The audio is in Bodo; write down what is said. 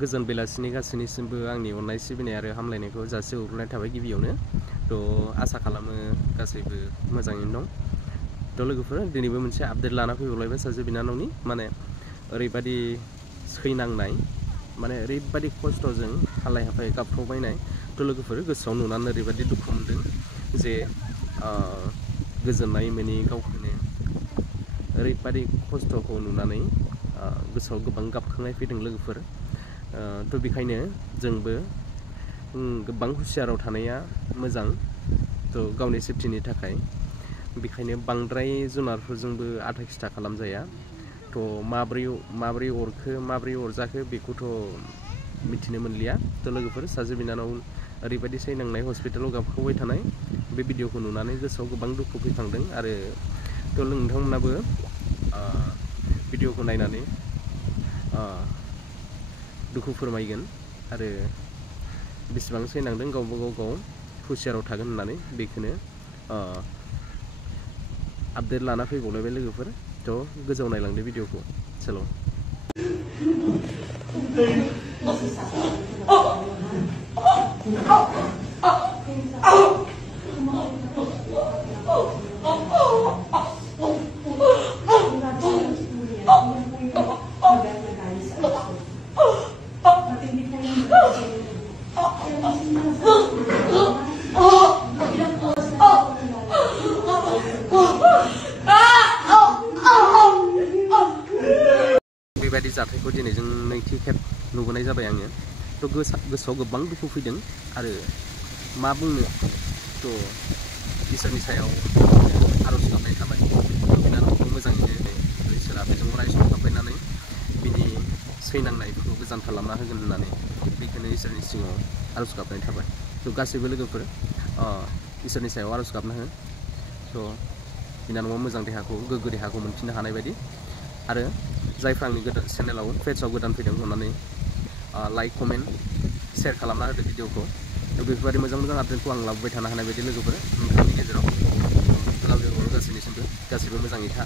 गोजोन बेलासिनि गासैनिसिमबो आंनि अननाय सिबिनाय आरो हामलायनायखौ जासिहरनाय थाबाय गिबियावनो। आसा खालामो गासैबो मोजाङैनो दं। लोगोफोर दिनैबो मोनसे आपडेट लाना फैबावलायबाय सासे बिनानावनि माने ओरैबादि सैनांनाय माने ओरैबादि खस्थ'जों हालाय हाफाय गाबख्रावबायनाय। लोगोफोर गोसोआव नुनानै ओरैबादि दुखु मोनदों जे गोजोननाय मोनि गावखौनो ओरैबादि खस्थ'खौ नुनानै गोसोआव गोबां गाबखांनाय फैदों लोगोफोर। बेखायनो जोंबो गोबां हुसियाराव थानाया मोजां गावनि सेफटिनि थाखाय। बेखायनो बांद्राय जुनारफोरजोंबो आथा खिथा खालामजाया। माब्रै अरखो माब्रै अरजाखो बेखौथ' मिथिनो मोनलिया। लोगोफोर सासे बिनानाव ओरैबायदि सैनांनाय हस्पिटालाव गाबखावबाय थानाय बे भिडिअखौ नुनानै गोसोआव गोबां दुखु फैखांदों आरो नोंथांमोनाबो भिडिअखौ नायनानै दुखु फोरमायगोन आरो बेसेबां सैनांदों गाव हुसियाराव थागोन होननानै बेखौनो आपडेट लाना फैबावलायबाय लोगोफोर। गोजौ नायलांदो भिडिअखौ चलो। बेबायदि जाथायखौ दिनै जों नैथि खेब नुबोनाय जाबाय आङो। गोसोआव गोबां दुखु फैदों आरो मा बुंनो इसोरनि सायाव आरज गाबनाय थाबाय। बिनानावखौ मोजाङैनो इसोरा बेजों अराय सम थाफायनानै बिनि सैनांनायफोरखौ गोजान खालामना होगोन होननानै बेखौनो इसोरनि सिगाङाव आरज गाबनाय थाबाय। गासैबो लोगोफोर इसोरनि सायाव आरज गाबना हो बिनानावा मोजां देहाखौ गोग्गो देहाखौ मोनफिननो हानाय बायदि। आरो जायफ्रा आंनि चेनेलाव पेजआव गोदान फैदों अननानै लाइक कमेन्ट शेयार खालामना होदो भिडिअखौ। बेफोरबायदि मोजां आपडेटखौ आं लाबोबाय थानो हानाय बायदि लोगोफोर नोंथांनि गेजेराव लाभ गासैनिसिमबो गासैबो मोजाङै था।